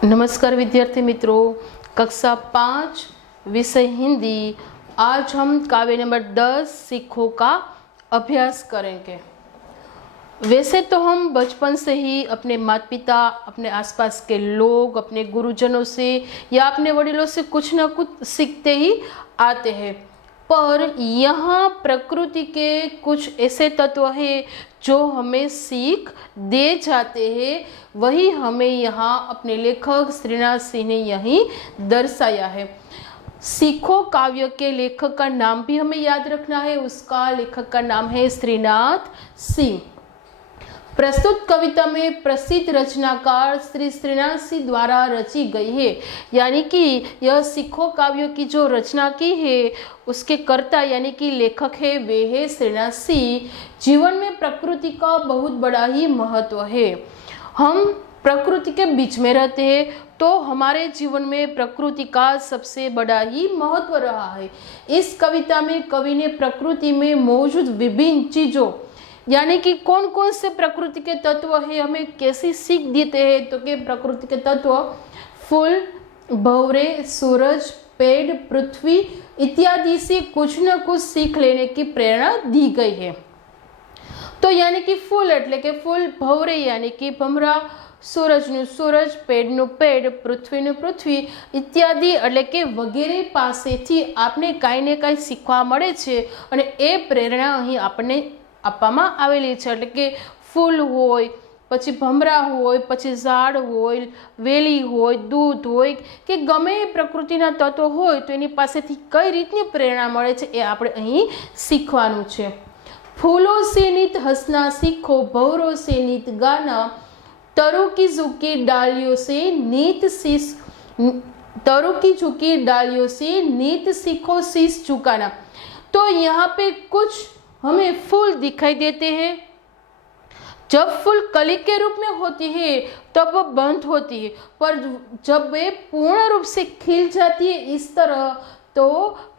नमस्कार विद्यार्थी मित्रों, कक्षा 5 विषय हिंदी। आज हम काव्य नंबर 10 सीखों का अभ्यास करेंगे। वैसे तो हम बचपन से ही अपने माता पिता, अपने आसपास के लोग, अपने गुरुजनों से या अपने वडीलों से कुछ ना कुछ सीखते ही आते हैं, पर यहाँ प्रकृति के कुछ ऐसे तत्व हैं जो हमें सीख दे जाते हैं। वही हमें यहाँ अपने लेखक श्रीनाथ सिंह ने यही दर्शाया है। सीखो काव्य के लेखक का नाम भी हमें याद रखना है। उसका लेखक का नाम है श्रीनाथ सिंह। प्रस्तुत कविता में प्रसिद्ध रचनाकार श्री श्रीनाथ सिंह द्वारा रची गई है, यानी कि यह सीखो काव्य की जो रचना की है उसके कर्ता यानी कि लेखक है वे है श्रीनाथ सिंह। जीवन में प्रकृति का बहुत बड़ा ही महत्व है। हम प्रकृति के बीच में रहते हैं तो हमारे जीवन में प्रकृति का सबसे बड़ा ही महत्व रहा है। इस कविता में कवि ने प्रकृति में मौजूद विभिन्न चीजों यानी कि कौन कौन से प्रकृति के तत्व है, हमें कैसी सीख देते हैं, तो कि प्रकृति के तत्व फूल, भंवरे, सूरज, पेड़, पृथ्वी इत्यादि से कुछ न कुछ सीख लेने की प्रेरणा दी गई है। तो यानी कि फूल એટલે કે फूल, भंवरे यानी कि भमरा, सूरजનું सूरज, पेड़નું पेड़, પૃથ્વીનું પૃથ્વી ઇત્યાદિ એટલે કે વગેરે પાસેથી આપણે કાંઈ ને કાંઈ શીખવા મળે છે અને એ પ્રેરણા અહીં આપણને આપવામાં આવેલી છે। એટલે કે ફૂલ હોય, પછી ભમરા હોય, પછી ઝાડ હોય, વેલી હોય, દૂધ હોય કે ગમે પ્રકૃતિના તત્વો હોય તો એની પાસેથી કઈ રીતની પ્રેરણા મળે છે એ આપણે અહીં શીખવાનું છે। फूलों से नित हंसना सीखो, भंवरों से नित गाना, तरु की झुकी डालियों से नित शीश, तरु की झुकी डालियों से नित सीखो शीश झुकाना। तो यहाँ पे कुछ हमें फूल दिखाई देते हैं। जब फूल कली के रूप में होती है तब वह बंद होती है, पर जब वे पूर्ण रूप से खिल जाती है इस तरह तो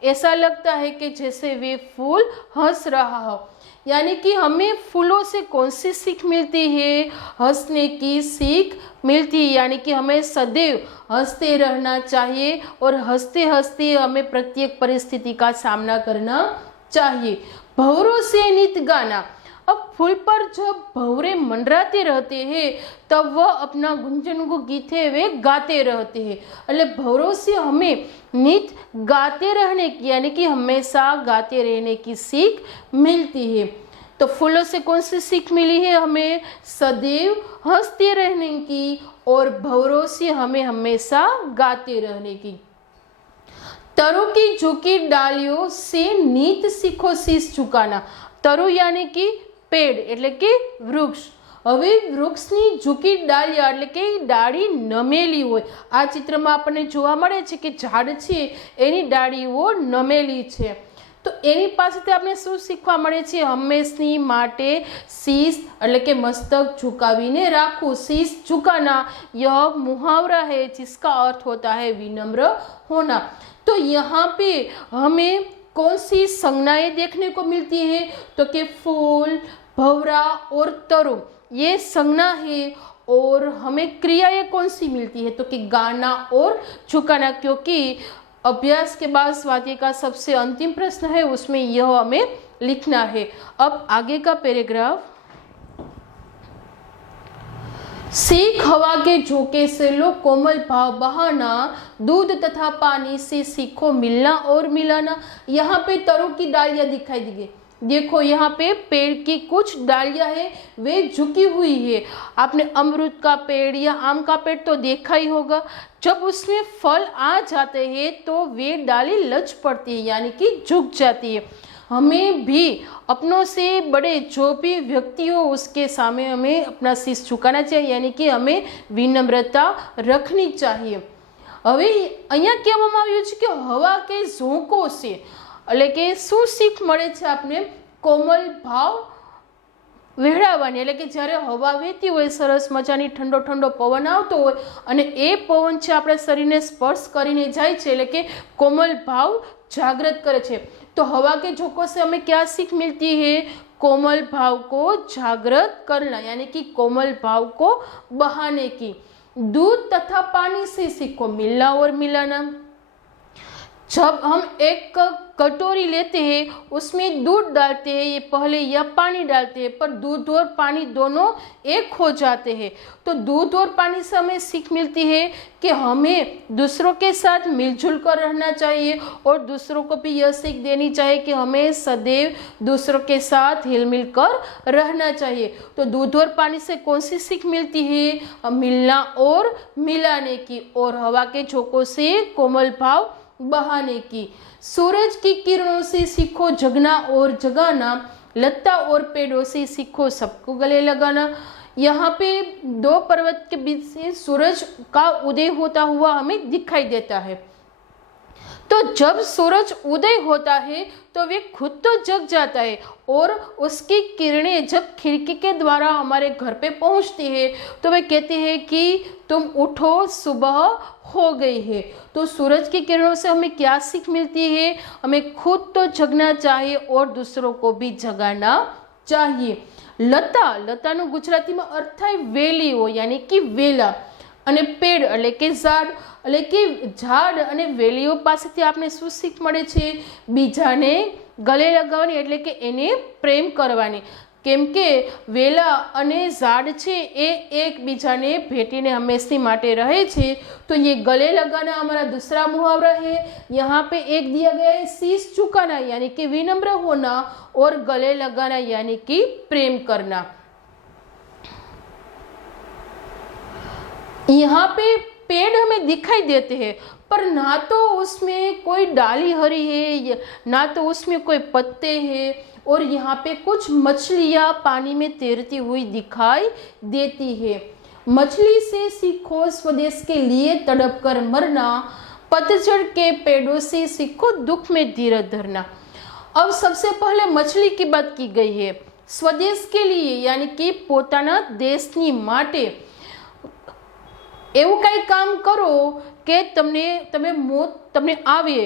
ऐसा लगता है कि जैसे वे फूल हंस रहा हो। यानी कि हमें फूलों से कौन सी सीख मिलती है? हंसने की सीख मिलती है, यानी कि हमें सदैव हंसते रहना चाहिए और हंसते हंसते हमें प्रत्येक परिस्थिति का सामना करना चाहिए। भंवरों से नित गाना, अब फूल पर जब भंवरे मंडराते रहते हैं तब वह अपना गुंजनगु गीत है वे गाते रहते हैं। એટલે भंवरों से हमें नित गाते रहने की यानी कि हमेशा गाते रहने की सीख मिलती है। तो फूलों से कौन सी सीख मिली है? हमें सदैव हंसते रहने की और भंवरों से हमें हमेशा गाते रहने की। तरु की झुकी डालियों से नित सीखो शीश झुकाना। तरु यानी कि पेड़ એટલે કે વૃક્ષ। હવે વૃક્ષની ઝૂકી ડાળિયા એટલે કે ડાળી નમેલી હોય। આ ચિત્રમાં આપણને જોવા મળે છે કે ઝાડ છે એની ડાળીઓ નમેલી છે। તો એની પાસેથી આપણે શું શીખવા મળે છે? હંમેશની માટે શીશ એટલે કે મસ્તક ઝુકાવીને રાખવું। શીશ झुकाना यह मुहावरा है जिसका अर्थ होता है विनम्र होना। तो यहाँ पे हमें कौन सी संज्ञाएं देखने को मिलती है? तो कि फूल, भंवरा और तरु ये संज्ञा है। और हमें क्रियाएं कौन सी मिलती है? तो कि गाना और झुकाना, क्योंकि अभ्यास के बाद स्वाध्याय का सबसे अंतिम प्रश्न है उसमें यह हमें लिखना है। अब आगे का पैराग्राफ। सीख हवा के झोंके से लो कोमल भाव बहाना, दूध तथा पानी से सीखो मिलना और मिलाना। यहाँ पे तरु की डालियां दिखाई दी। देखो यहाँ पे पेड़ की कुछ डालियां है वे झुकी हुई है। आपने अमरूद का पेड़ या आम का पेड़ तो देखा ही होगा। जब उसमें फल आ जाते हैं तो वे डाली लच पड़ती है यानी कि झुक जाती है। हमें भी अपनों से बड़े जो भी व्यक्ति हो उसके सामने हमें अपना शीश झुकाना चाहिए, यानी कि हमें विनम्रता रखनी चाहिए। હવે અહીંયા કહેવામાં આવ્યું છે કે હવા કે ઝોંકો છે એટલે કે શું શીખ મળે છે આપને? કોમલ ભાવ વહેડાવવાની એટલે કે જ્યારે હવા વહેતી હોય, સરસ મજાની ઠંડો ઠંડો પવન આવતો હોય અને એ પવન છે આપણા શરીરને સ્પર્શ કરીને જાય છે એટલે કે કોમલ ભાવ જાગૃત કરે છે। तो हवा के झोंकों से हमें क्या सीख मिलती है? कोमल भाव को जागृत करना यानी कि कोमल भाव को बहाने की। दूध तथा पानी से सीखो मिलना और मिलाना। जब हम एक कटोरी लेते हैं, उसमें दूध डालते हैं ये पहले या पानी डालते हैं, पर दूध और पानी दोनों एक हो जाते हैं। तो दूध और पानी से हमें सीख मिलती है कि हमें दूसरों के साथ मिलजुल कर रहना चाहिए और दूसरों को भी यह सीख देनी चाहिए कि हमें सदैव दूसरों के साथ हिल मिल कर रहना चाहिए। तो दूध और पानी से कौन सी सीख मिलती है? मिलना और मिलाने की, और हवा के झोंकों से कोमल भाव बहाने की। सूरज की किरणों से सीखो जगना और जगाना। लता और पेड़ों से सीखो सबको गले लगाना। यहाँ पे दो पर्वत के बीच से सूरज का उदय होता हुआ हमें दिखाई देता है। तो जब सूरज उदय होता है तो वे खुद तो जग जाता है, और उसकी किरणें जब खिड़की के द्वारा हमारे घर पे पहुंचती है तो वे कहते हैं कि तुम उठो, सुबह हो गई है। तो सूरज की किरणों से हमें क्या सीख मिलती है? हमें खुद तो जगना चाहिए और दूसरों को भी जगाना चाहिए। लता नो गुजराती में अर्थ थाय वेलीओ यानी कि वेला, અને પેડ એટલે કે ઝાડ એટલે કે ઝાડ અને વેલીઓ પાસેથી આપણે શું શીખ મળે છે? બીજાને ગલે લગાવવાની એટલે કે એને પ્રેમ કરવાની। કેમ કે વેલા અને ઝાડ છે એ એકબીજાને ભેટીને હંમેશની માટે રહે છે। तो ये गले लगाना हमारा दूसरा मुहावरा है। यहाँ पे एक दिया गया है शीश झुकाना यानी कि विनम्र होना, और गले लगाना यानी कि प्रेम करना। यहाँ पे पेड़ हमें दिखाई देते हैं, पर ना तो उसमें कोई डाली हरी है, ना तो उसमें कोई पत्ते हैं, और यहाँ पे कुछ मछलियाँ पानी में तैरती हुई दिखाई देती है। मछली से सीखो स्वदेश के लिए तड़प कर मरना। पतझड़ के पेड़ों से सीखो दुख में धीरज धरना। अब सबसे पहले मछली की बात की गई है। स्वदेश के लिए यानी कि पोताना देशनी माटे એવું કંઈ કામ કરો કે તમે મોત તમને આવે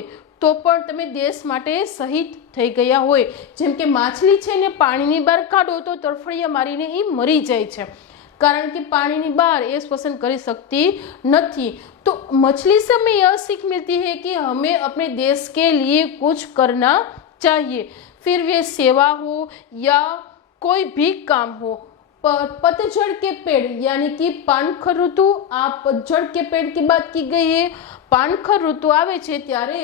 તો પણ તમે દેશ માટે શહીદ થઈ ગયા હોય। જેમ કે માછલી છે ને પાણીની બહાર કાઢો તો તરફડિયા મારીને એ મરી જાય છે, કારણ કે પાણીની બહાર એ શ્વસન કરી શકતી નથી। तो मछली से हमें यह सीख मिलती है कि हमें अपने देश के लिए कुछ करना चाहिए, फिर वे सेवा हो या कोई भी काम हो। पतझड़ के पेड़ यानी कि पानखर ऋतु, आ पतझड़ के पेड़ की बात की गई है। पानखर ऋतु आवे छे त्यारे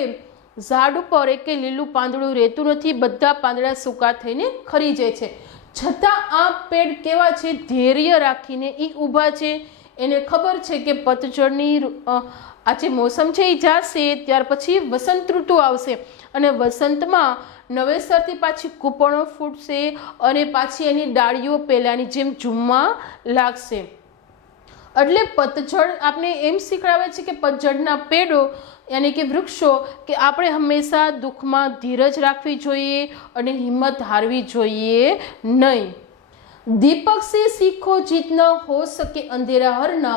ઝાડ ઉપર એક લીલું પાંદડું રહેતું નથી, બધા પાંદડા સૂકા થઈને ખરી જાય છે। છતાં આ પેડ કેવા છે? ધૈર્ય રાખીને ઈ ઊભા છે। એને ખબર છે કે પતઝડની આ જે મોસમ છે એ જાશે, ત્યાર પછી વસંત ઋતુ આવશે, અને વસંતમાં નવેસરથી પાછી કૂપણો ફૂટશે અને પાછી એની ડાળીઓ પહેલાની જેમ ઝૂમવા લાગશે। એટલે પતઝડ આપણે એમ શીખવાડે છે કે પતઝડના પેડો यानी कि वृक्षों कि આપણે હંમેશા દુઃખમાં ધીરજ રાખવી જોઈએ અને હિંમત હારવી જોઈએ નહીં। दीपक से सीखो जितना हो सके अंधेरा हरना।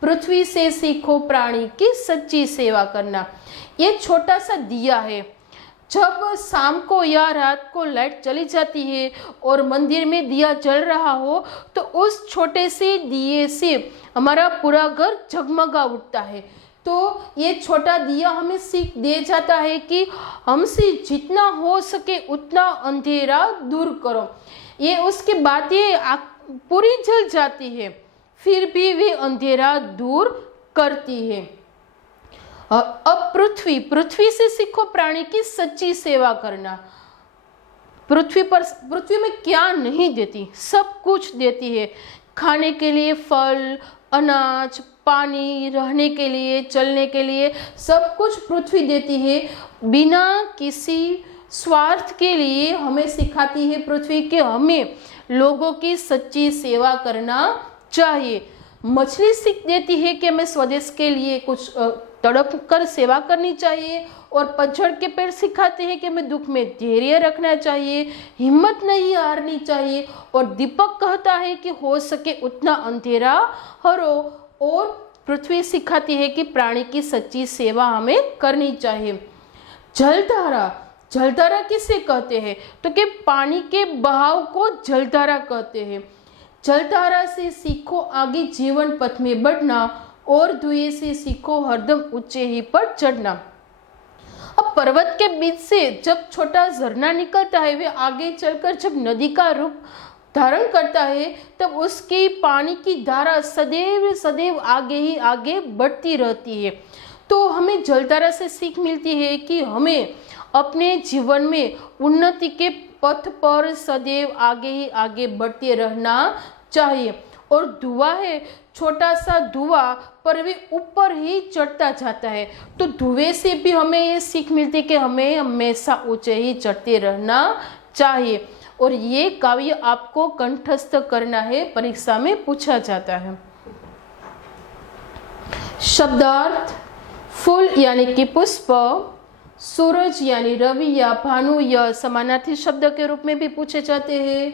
पृथ्वी से सीखो प्राणी की सच्ची सेवा करना। ये छोटा सा दिया है, जब शाम को या रात को लाइट चली जाती है और मंदिर में दिया जल रहा हो तो उस छोटे से दिए से हमारा पूरा घर जगमगा उठता है। तो ये छोटा दिया हमें सीख दे जाता है कि हमसे जितना हो सके उतना अंधेरा दूर करो। ये उसके बाद ये पूरी जल जाती है, फिर भी वे अंधेरा दूर करती है। अब पृथ्वी से सीखो प्राणी की सच्ची सेवा करना। पृथ्वी में क्या नहीं देती? सब कुछ देती है। खाने के लिए फल, अनाज, पानी, रहने के लिए, चलने के लिए सब कुछ पृथ्वी देती है। बिना किसी स्वार्थ के लिए हमें सिखाती है पृथ्वी कि हमें लोगों की सच्ची सेवा करना चाहिए। मछली सीख देती है कि हमें स्वदेश के लिए कुछ तड़प कर सेवा करनी चाहिए, और पतझड़ के पेड़ सिखाते हैं कि हमें दुख में धैर्य रखना चाहिए, हिम्मत नहीं हारनी चाहिए। और दीपक कहता है कि हो सके उतना अंधेरा हरो, और पृथ्वी सिखाती है कि प्राणी की सच्ची सेवा हमें करनी चाहिए। जलधारा किसे कहते हैं? तो कि पानी के बहाव को जलधारा कहते हैं। जलधारा से सीखो आगे जीवन पथ में बढ़ना। और धुएं से सीखो हरदम ऊंचे ही पर चढ़ना। अब पर्वत के बीच से जब छोटा झरना निकलता है, वे आगे चलकर जब नदी का रूप धारण करता है, तब उसकी पानी की धारा सदैव सदैव आगे ही आगे बढ़ती रहती है। तो हमें जलधारा से सीख मिलती है कि हमें अपने जीवन में उन्नति के पथ पर सदैव आगे ही आगे बढ़ते रहना चाहिए। और धुआं है, छोटा सा धुआं पर भी ऊपर ही चढ़ता जाता है। तो धुएं से भी हमें ये सीख मिलती है कि हमें हमेशा ऊंचे ही चढ़ते रहना चाहिए। और ये काव्य आपको कंठस्थ करना है, परीक्षा में पूछा जाता है। शब्दार्थ: फूल यानी कि पुष्प, सूरज यानी रवि या भानु, यह समानार्थी शब्द के रूप में भी पूछे जाते हैं।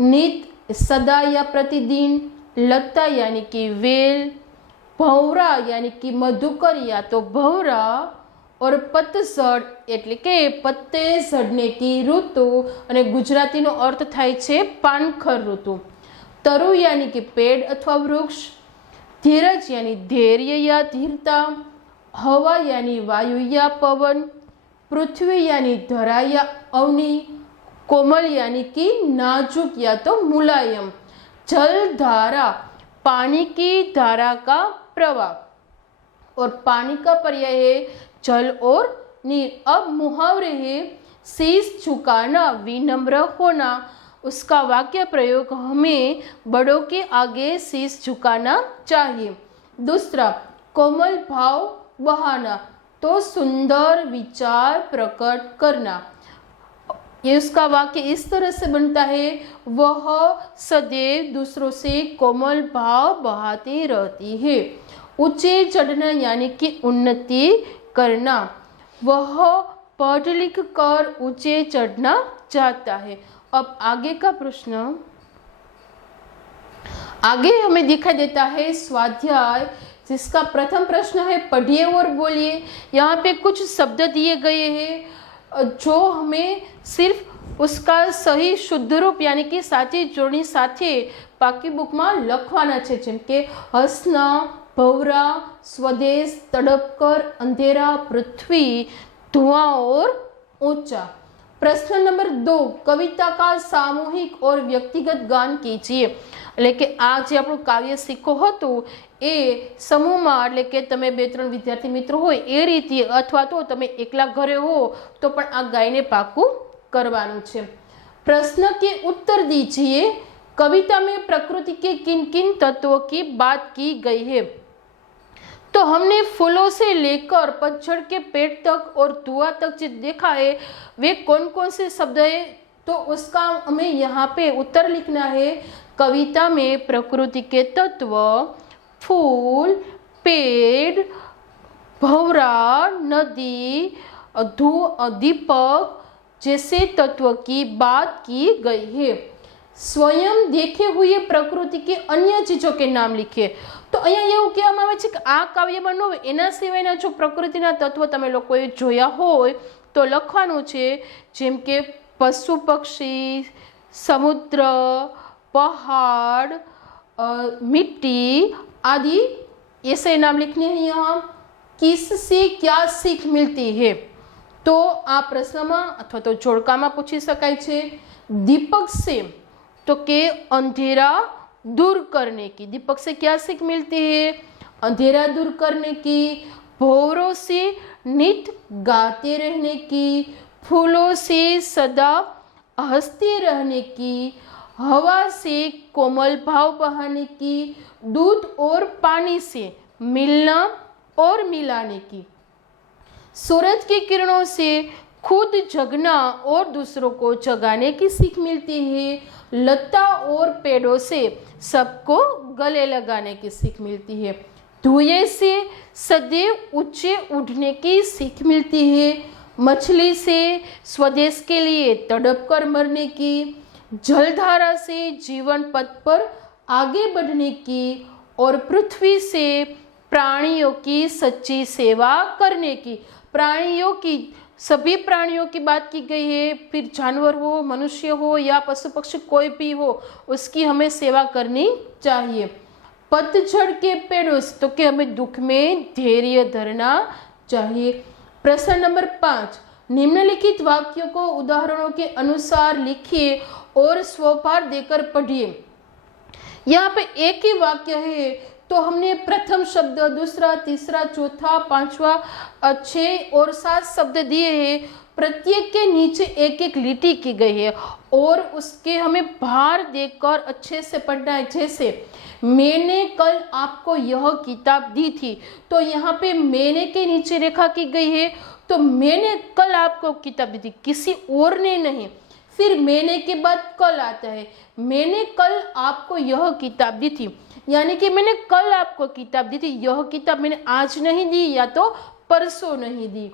नित सदा या प्रतिदिन, लता यानी कि वेल, भौरा यानी कि मधुकर या तो भौरा, और पतझड़ એટલે કે પત્તે ઝડનેકી ઋતુ, અને ગુજરાતીનો અર્થ થાય છે પાનખર ઋતુ। तरु यानी कि पेड़ अथवा वृक्ष, धीरज यानी धैर्य या धीरता, हवा यानी वायु या पवन, पृथ्वी यानी धरा या अवनी, कोमल यानी कि नाजुक या तो मुलायम, जल धारा पानी की धारा का प्रवाह, और पानी का पर्याय है जल और नीर। अब मुहावरे है शीश झुकाना, विनम्र होना, उसका वाक्य प्रयोग हमें बड़ों के आगे शीश झुकाना चाहिए। दूसरा, कोमल भाव बहाना, तो सुंदर विचार प्रकट करना। ये उसका वाक्य इस तरह से बनता है, वह सदैव दूसरों से कोमल भाव बहाती रहती है। ऊंचे चढ़ना यानी कि उन्नति करना, वह पढ़ लिख कर ऊंचे चढ़ना चाहता है। अब आगे का प्रश्न, आगे हमें दिखाई देता है स्वाध्याय, जिसका प्रथम प्रश्न है पढ़िए और बोलिए। यहाँ पे कुछ शब्द दिए गए हैं जो हमें सिर्फ उसका सही शुद्ध रूप यानी कि साची जोड़नी साथे बाकी बुक में लखवाना है, जेम के हसना, भवरा, स्वदेश, तड़पकर, अंधेरा, पृथ्वी, धुआं और ऊंचा। प्रश्न नंबर 2, कविता का सामूहिक और व्यक्तिगत गान कीजिए। એટલે કે આ જે આપણું કાવ્ય શીખો હતું એ સમૂહમાં, એટલે કે તમે 2-3 વિદ્યાર્થી મિત્રો હોય એ રીતે, અથવા તો તમે એકલા ઘરે હો તો પણ આ ગાઈને પાકું કરવાનું છે। प्रश्न के उत्तर दीजिए। कविता में प्रकृति के किन किन तत्वों की बात की गई है? तो हमने फूलों से लेकर पतझड़ के पेड़ तक और धुआं तक जो देखा है वे कौन कौन से शब्द है, तो उसका हमें यहाँ पे उत्तर लिखना है। कविता में प्रकृति के तत्व फूल, पेड़, भंवरा, नदी, दीपक जैसे तत्व की बात की गई है। स्वयं देखे हुए प्रकृति के अन्य चीजों के नाम लिखिए। तो अहींया एवुं कहेवामां आवे छे के आ काव्यमां न होय एना सिवायना जो प्रकृतिना तत्व तमे लोकोए जोया होय तो लखवानुं छे, जेम के पशु पक्षी, समुद्र, पहाड़, मिट्टी आदि ऐसे नाम लिखने हैं। यहाँ किससे क्या सीख मिलती है? तो आ प्रश्न में अथवा तो जोड़का में पूछी शकाय छे। दीपक से तो के अंधेरा दूर करने की, दीपक से क्या सीख मिलती है? अंधेरा दूर करने की। भौरों से नित गाते रहने की, फूलों से सदा हंसते रहने की, हवा से कोमल भाव बहाने की, दूध और पानी से मिलना और मिलाने की, सूरज की किरणों से खुद जगना और दूसरों को जगाने की सीख मिलती है। लता और पेड़ों से सबको गले लगाने की सीख मिलती है। धुएं से सदैव ऊंचे उठने की सीख मिलती है। मछली से स्वदेश के लिए तड़प कर मरने की, जलधारा से जीवन पथ पर आगे बढ़ने की, और पृथ्वी से प्राणियों की सच्ची सेवा करने की। प्राणियों की, सभी प्राणियों की बात की गई है, फिर जानवर हो, मनुष्य हो या पशु पक्षी कोई भी हो, उसकी हमें सेवा करनी चाहिए। पतझड़ के पेड़ों से, तो कि हमें दुख में धैर्य धरना चाहिए। प्रश्न नंबर 5, निम्नलिखित वाक्यों को उदाहरणों के अनुसार लिखिए और स्वपाठ देकर पढ़िए। यहाँ पे एक ही वाक्य है, तो हमने प्रथम शब्द, दूसरा, तीसरा, चौथा, पांचवा, 6 और 7 शब्द दिए हैं। प्रत्येक के नीचे एक एक लिटी की गई है और उसके हमें भार देकर अच्छे से पढ़ना है। जैसे मैंने कल आपको यह किताब दी थी, तो यहाँ पे मैंने के नीचे रेखा की गई है, तो मैंने कल आपको किताब दी थी, किसी और ने नहीं। फिर मैंने के बाद कल आता है, मैंने कल आपको यह किताब दी थी, यानी कि मैंने कल आपको किताब दी थी, यह किताब मैंने आज नहीं दी या तो परसों नहीं दी।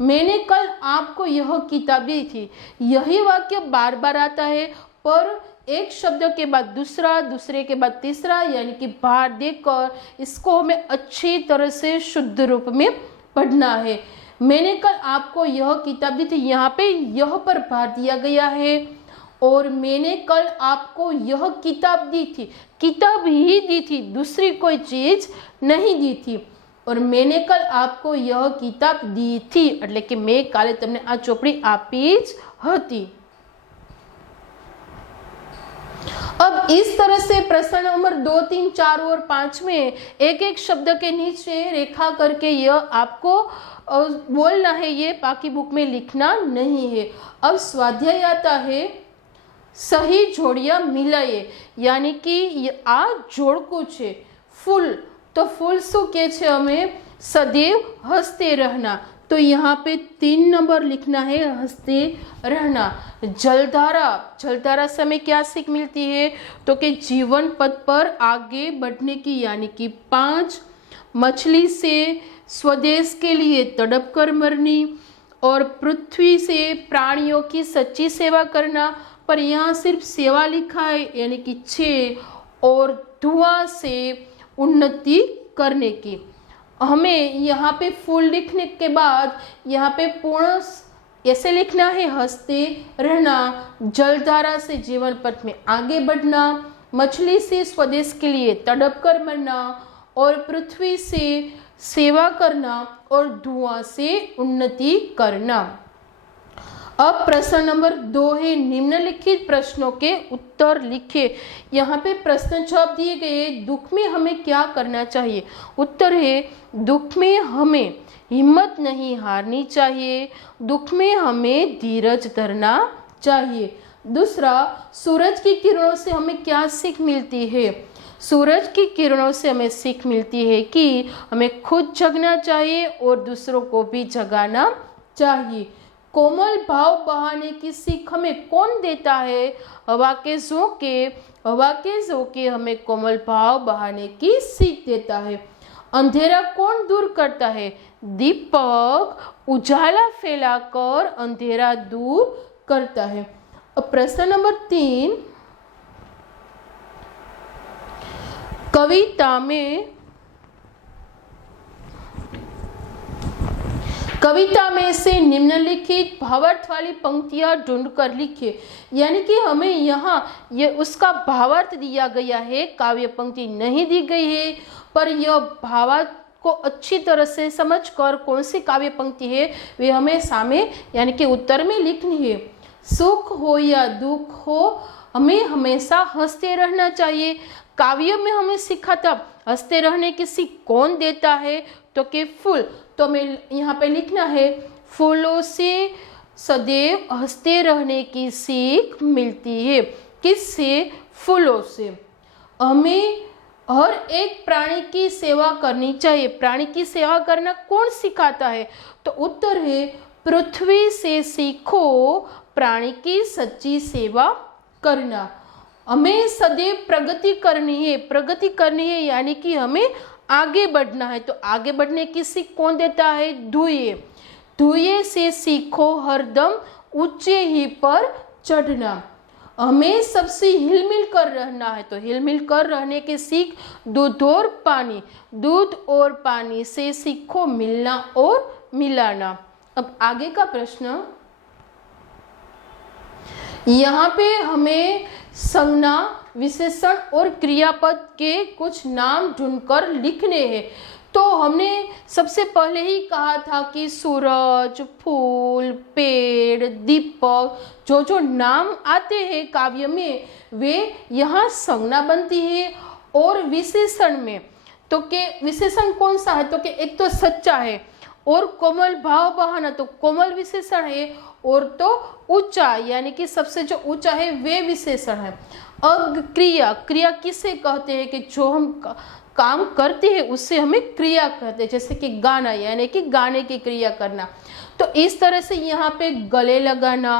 मैंने कल आपको यह किताब दी थी, यही वाक्य बार बार आता है, पर एक शब्द के बाद दूसरा, दूसरे के बाद तीसरा, यानी कि भार देकर इसको हमें अच्छी तरह से शुद्ध रूप में पढ़ना है। मैंने कल आपको यह किताब दी थी, यहाँ पे यह पर भार दिया गया है, और मैंने कल आपको यह किताब दी थी, किताब ही दी थी, दूसरी कोई चीज नहीं दी थी। और मैंने कल आपको यह किताब दी थी એટલે કે મેં કાલે તમને આ ચોપડી આપી જ હતી। अब इस तरह से प्रश्न नंबर 2, 3, 4 और 5 में एक एक शब्द के नीचे रेखा करके यह आपको बोलना है, ये बाकी बुक में लिखना नहीं है। अब स्वाध्याय आता है, सही जोड़िया मिलाइए, यानी कि आ जोड़कू छे फूल, तो फूल शू के छे हमें सदैव हंसते रहना, तो यहाँ पे 3 नंबर लिखना है, हंसते रहना। जलधारा, जलधारा से हमें क्या सीख मिलती है, तो कि जीवन पथ पर आगे बढ़ने की, यानी कि 5। मछली से स्वदेश के लिए तड़प कर मरनी, और पृथ्वी से प्राणियों की सच्ची सेवा करना, पर यहाँ सिर्फ सेवा लिखा है, यानी कि 6। और धुआं से उन्नति करने की, हमें यहाँ पे फूल लिखने के बाद यहाँ पे पूर्ण ऐसे लिखना है, हंसते रहना, जलधारा से जीवन पथ में आगे बढ़ना, मछली से स्वदेश के लिए तड़प कर मरना, और पृथ्वी से सेवा करना, और धुआं से उन्नति करना। अब प्रश्न नंबर 2 है, निम्नलिखित प्रश्नों के उत्तर लिखिए। यहाँ पे प्रश्न जवाब दिए गए, दुख में हमें क्या करना चाहिए। उत्तर है, दुख में हमें हिम्मत नहीं हारनी चाहिए, दुख में हमें धीरज धरना चाहिए। दूसरा, सूरज की किरणों से हमें क्या सीख मिलती है। सूरज की किरणों से हमें सीख मिलती है कि हमें खुद जगना चाहिए और दूसरों को भी जगाना चाहिए। कोमल भाव बहाने की सीख हमें कौन देता है। हवा के झोंके हमें कोमल भाव बहाने की सीख देता है। अंधेरा कौन दूर करता है। दीपक उजाला फैलाकर अंधेरा दूर करता है। अब प्रश्न नंबर 3, कविता में से निम्नलिखित भावार्थ वाली पंक्तियां ढूंढकर लिखिए। यानी कि हमें यहाँ ये उसका भावार्थ दिया गया है, काव्य पंक्ति नहीं दी गई है, पर यह भावार्थ को अच्छी तरह से समझकर कौन सी काव्य पंक्ति है वे हमें सामने यानी कि उत्तर में लिखनी है। सुख हो या दुख हो, हमें हमेशा हंसते रहना चाहिए। काव्य में हमें सीखा था हंसते रहने की सीख कौन देता है, तो कि फूल। तो हमें यहाँ पे लिखना है, फूलों से सदैव हंसते रहने की सीख मिलती है। किससे? फूलों से। हमें हर एक प्राणी की सेवा करनी चाहिए। प्राणी की सेवा करना कौन सिखाता है, तो उत्तर है, पृथ्वी से सीखो प्राणी की सच्ची सेवा करना। हमें सदैव प्रगति करनी है। प्रगति करनी है यानी कि हमें आगे बढ़ना है। तो आगे बढ़ने की सीख कौन देता है? धुएं। धुएं से सीखो हरदम ऊंचे ही पर चढ़ना। हमें सबसे हिलमिल कर रहना है। तो हिलमिल कर रहने की सीख दूध और पानी। दूध और पानी से सीखो मिलना और मिलाना। अब आगे का प्रश्न, यहाँ पे हमें संज्ञा, विशेषण और क्रियापद के कुछ नाम ढूंढकर लिखने हैं। तो हमने सबसे पहले ही कहा था कि सूरज, फूल, पेड़, दीपक, जो जो नाम आते हैं काव्य में वे यहाँ संज्ञा बनती है। और विशेषण में तो के विशेषण कौन सा है, तो कि एक तो सच्चा है, और कोमल भाव बहाना तो कोमल विशेषण है, और तो ऊंचा यानी कि सबसे जो ऊंचा है वे विशेषण है। अब क्रिया, क्रिया किसे कहते हैं कि जो हम काम करते हैं उससे हमें क्रिया कहते हैं, जैसे कि गाना यानी कि गाने की क्रिया करना। तो इस तरह से यहाँ पे गले लगाना,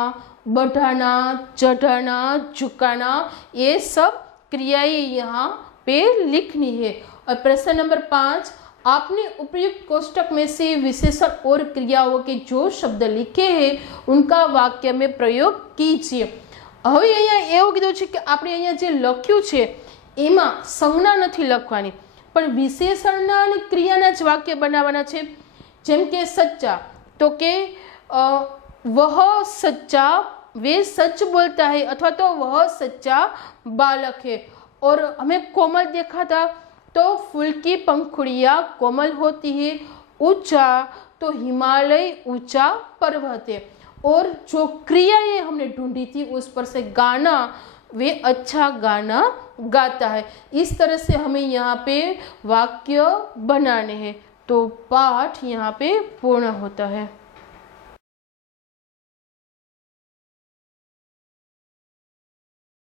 बढ़ाना, चढ़ाना, झुकाना, ये सब क्रियाएं यहाँ पे लिखनी है। और प्रश्न नंबर 5, आपने उपयुक्त कोष्टक में से विशेषण और क्रियाओं के जो शब्द लिखे हैं उनका वाक्य में प्रयोग कीजिए। હવે અહીંયા એવું કીધું છે કે આપણે અહીંયા જે લખ્યું છે એમાં સંજ્ઞા નથી લખવાની, પણ વિશેષણના અને ક્રિયાના જ વાક્ય બનાવવાના છે। જેમ કે સચ્ચા, તો કે વહ સચ્ચા, वे सच बोलता है, अथवा तो वह सच्चा बालक है। और हमें कोमल देखा था, तो फूल की पंखुड़ियाँ कोमल होती है। ऊंचा, तो हिमालय ऊंचा पर्वत है। और जो क्रियाएं हमने ढूंढी थी उस पर से गाना, वे अच्छा गाना गाता है। इस तरह से हमें यहाँ पे वाक्य बनाने हैं। तो पाठ यहाँ पे पूर्ण होता है।